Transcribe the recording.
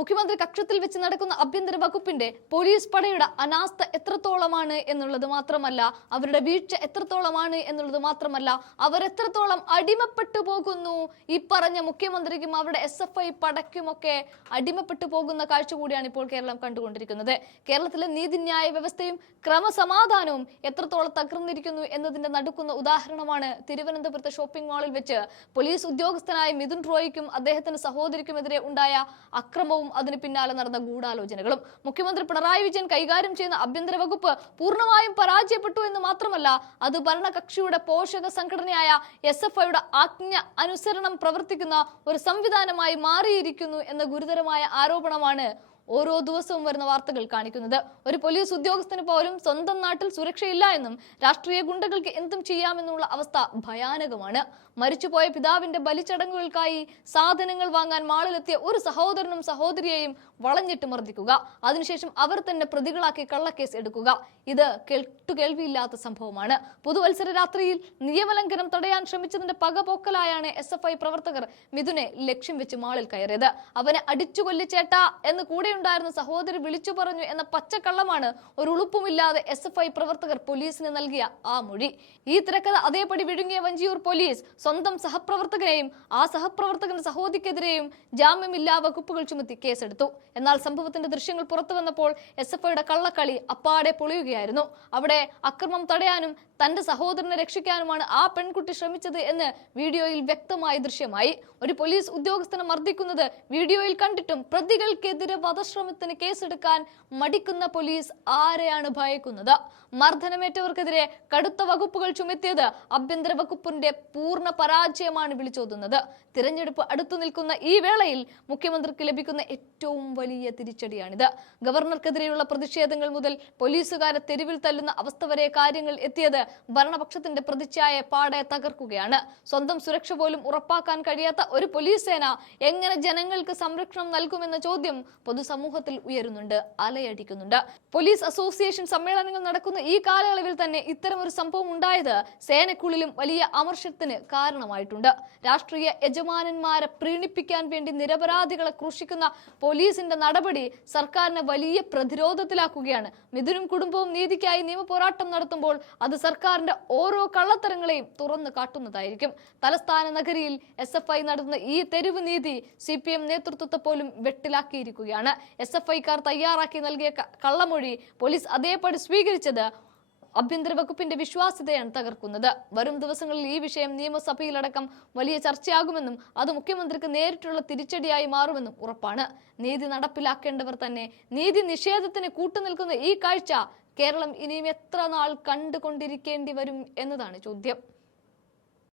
മുഖ്യമന്ത്രി കക്ഷത്തിൽ വെച്ച് നടക്കുന്ന ആഭ്യന്തര വകുപ്പിന്റെ പോലീസ് പടയുടെ അനാസ്ഥ എത്രത്തോളമാണ് എന്നുള്ളത് മാത്രമല്ല, അവരുടെ വീഴ്ച എത്രത്തോളമാണ് എന്നുള്ളത് മാത്രമല്ല, അവർ എത്രത്തോളം അടിമപ്പെട്ടു പോകുന്നു. ഈ പറഞ്ഞ മുഖ്യമന്ത്രിക്കും അവരുടെ SFI പടയ്ക്കുമൊക്കെ അടിമപ്പെട്ടു പോകുന്ന കാഴ്ച കൂടിയാണ് ഇപ്പോൾ കേരളം കണ്ടുകൊണ്ടിരിക്കുന്നത്. കേരളത്തിലെ നീതിന്യായ വ്യവസ്ഥയും ക്രമസമാധാനവും എത്രത്തോളം തകർന്നിരിക്കുന്നു എന്നതിന്റെ നടുക്കുന്ന ഉദാഹരണമാണ് തിരുവനന്തപുരത്തെ ഷോപ്പിംഗ് മാളിൽ വെച്ച് പോലീസ് ഉദ്യോഗസ്ഥനായ മിഥുൻ റോയിക്കും അദ്ദേഹത്തിന്റെ സഹോദരിക്കുമെതിരെ ഉണ്ടായ അക്രമവും അതിന് പിന്നാലെ നടന്ന ഗൂഢാലോചനകളും. മുഖ്യമന്ത്രി പിണറായി വിജയൻ കൈകാര്യം ചെയ്യുന്ന ആഭ്യന്തര വകുപ്പ് പൂർണ്ണമായും പരാജയപ്പെട്ടു എന്ന് മാത്രമല്ല, അത് ഭരണകക്ഷിയുടെ പോഷക സംഘടനയായ SFIയുടെ ആജ്ഞ അനുസരണം പ്രവർത്തിക്കുന്ന ഒരു സംവിധാനമായി മാറിയിരിക്കുന്നു എന്ന ഗുരുതരമായ ആരോപണമാണ് ഓരോ ദിവസവും വരുന്ന വാർത്തകൾ കാണിക്കുന്നത്. ഒരു പോലീസ് ഉദ്യോഗസ്ഥന് പോലും സ്വന്തം നാട്ടിൽ സുരക്ഷയില്ല എന്നും രാഷ്ട്രീയ ഗുണ്ടകൾക്ക് എന്തും ചെയ്യാമെന്നുള്ള അവസ്ഥ ഭയാനകമാണ്. മരിച്ചുപോയ പിതാവിന്റെ ബലിച്ചടങ്ങുകൾക്കായി സാധനങ്ങൾ വാങ്ങാൻ മാളിലെത്തിയ ഒരു സഹോദരനും സഹോദരിയെയും വളഞ്ഞിട്ട് മർദ്ദിക്കുക, അതിനുശേഷം അവർ തന്നെ പ്രതികളാക്കി കള്ളക്കേസ് എടുക്കുക, ഇത് കേൾവിയില്ലാത്ത സംഭവമാണ്. പുതുവത്സര രാത്രിയിൽ നിയമലംഘനം തടയാൻ ശ്രമിച്ചതിന്റെ പകപോക്കലായാണ് SFI പ്രവർത്തകർ മിഥുനെ ലക്ഷ്യം വെച്ച് മാളിൽ കയറിയത്. അവനെ അടിച്ചു കൊല്ലിച്ചേട്ടാ എന്ന് കൂടെയുണ്ടായിരുന്ന സഹോദരി വിളിച്ചു പറഞ്ഞു എന്ന പച്ചക്കള്ളമാണ് ഒരു ഉളുപ്പുമില്ലാതെ SFI പ്രവർത്തകർ പോലീസിന് നൽകിയ ആ മൊഴി. ഈ തിരക്കഥ അതേപടി വിഴുങ്ങിയ വഞ്ചിയൂർ പോലീസ് സ്വന്തം സഹപ്രവർത്തകനെയും ആ സഹപ്രവർത്തകന്റെ സഹോദരിക്കെതിരെയും ജാമ്യമില്ലാ വകുപ്പുകൾ ചുമത്തി കേസെടുത്തു. എന്നാൽ സംഭവത്തിന്റെ ദൃശ്യങ്ങൾ പുറത്തു വന്നപ്പോൾ SFIയുടെ കള്ളക്കളി അപ്പാടെ പൊളിയുകയായിരുന്നു. അവിടെ അക്രമം തടയാനും തന്റെ സഹോദരനെ രക്ഷിക്കാനുമാണ് ആ പെൺകുട്ടി ശ്രമിച്ചത് എന്ന് വീഡിയോയിൽ വ്യക്തമായി ദൃശ്യമായി. ഒരു പോലീസ് ഉദ്യോഗസ്ഥനെ മർദ്ദിക്കുന്നത് വീഡിയോയിൽ കണ്ടിട്ടും പ്രതികൾക്കെതിരെ വധശ്രമത്തിന് കേസെടുക്കാൻ മടിക്കുന്ന പോലീസ് ആരെയാണ് ഭയക്കുന്നത്? മർദ്ദനമേറ്റവർക്കെതിരെ കടുത്ത വകുപ്പുകൾ ചുമത്തിയത് ആഭ്യന്തര വകുപ്പിന്റെ പൂർണ്ണ പരാജയമാണ് വിളിച്ചോതുന്നത്. തിരഞ്ഞെടുപ്പ് അടുത്തു നിൽക്കുന്ന ഈ വേളയിൽ മുഖ്യമന്ത്രിക്ക് ലഭിക്കുന്ന ഏറ്റവും വലിയ തിരിച്ചടിയാണിത്. ഗവർണർക്കെതിരെയുള്ള പ്രതിഷേധങ്ങൾ മുതൽ പോലീസുകാരെ തെരുവിൽ തല്ലുന്ന അവസ്ഥ വരെ കാര്യങ്ങൾ എത്തിയത് ഭരണപക്ഷത്തിന്റെ പ്രതിച്ഛായ പാടെ തകർക്കുകയാണ്. സ്വന്തം സുരക്ഷ പോലും ഉറപ്പാക്കാൻ കഴിയാത്ത ഒരു പോലീസ് സേന എങ്ങനെ ജനങ്ങൾക്ക് സംരക്ഷണം നൽകുമെന്ന ചോദ്യം പൊതുസമൂഹത്തിൽ ഉയരുന്നുണ്ട്, അലയടിക്കുന്നുണ്ട്. പോലീസ് അസോസിയേഷൻ സമ്മേളനങ്ങൾ നടക്കുന്ന ഈ കാലയളവിൽ തന്നെ ഇത്തരമൊരു സംഭവം ഉണ്ടായത് സേനയ്ക്കുള്ളിലും വലിയ അമർഷത്തിന് കാരണമായിട്ടുണ്ട്. രാഷ്ട്രീയ യജമാനന്മാരെ പ്രീണിപ്പിക്കാൻ വേണ്ടി നിരപരാധികളെ ക്രൂശിക്കുന്ന പോലീസിന്റെ നടപടി സർക്കാരിനെ വലിയ പ്രതിരോധത്തിലാക്കുകയാണ്. മിഥുനും കുടുംബവും നീതിക്കായി നിയമപോരാട്ടം നടത്തുമ്പോൾ അത് സർക്കാരിന്റെ ഓരോ കള്ളത്തരങ്ങളെയും തുറന്നു കാട്ടുന്നതായിരിക്കും. തലസ്ഥാന നഗരിയിൽ SFI നടത്തുന്ന ഈ തെരുവ് നീതി CPM നേതൃത്വത്തെ പോലും വെട്ടിലാക്കിയിരിക്കുകയാണ്. SFIക്കാർ തയ്യാറാക്കി നൽകിയ കള്ളമൊഴി പോലീസ് അതേപടി സ്വീകരിച്ചത് ആഭ്യന്തര വകുപ്പിന്റെ വിശ്വാസ്യതയാണ് തകർക്കുന്നത്. വരും ദിവസങ്ങളിൽ ഈ വിഷയം നിയമസഭയിലടക്കം വലിയ ചർച്ചയാകുമെന്നും അത് മുഖ്യമന്ത്രിക്ക് നേരിട്ടുള്ള തിരിച്ചടിയായി മാറുമെന്നും ഉറപ്പാണ്. നീതി നടപ്പിലാക്കേണ്ടവർ തന്നെ നീതി നിഷേധത്തിന് കൂട്ടുനിൽക്കുന്ന ഈ കാഴ്ച കേരളം ഇനിയും എത്ര നാൾ കണ്ടുകൊണ്ടിരിക്കേണ്ടി വരും എന്നതാണ് ചോദ്യം.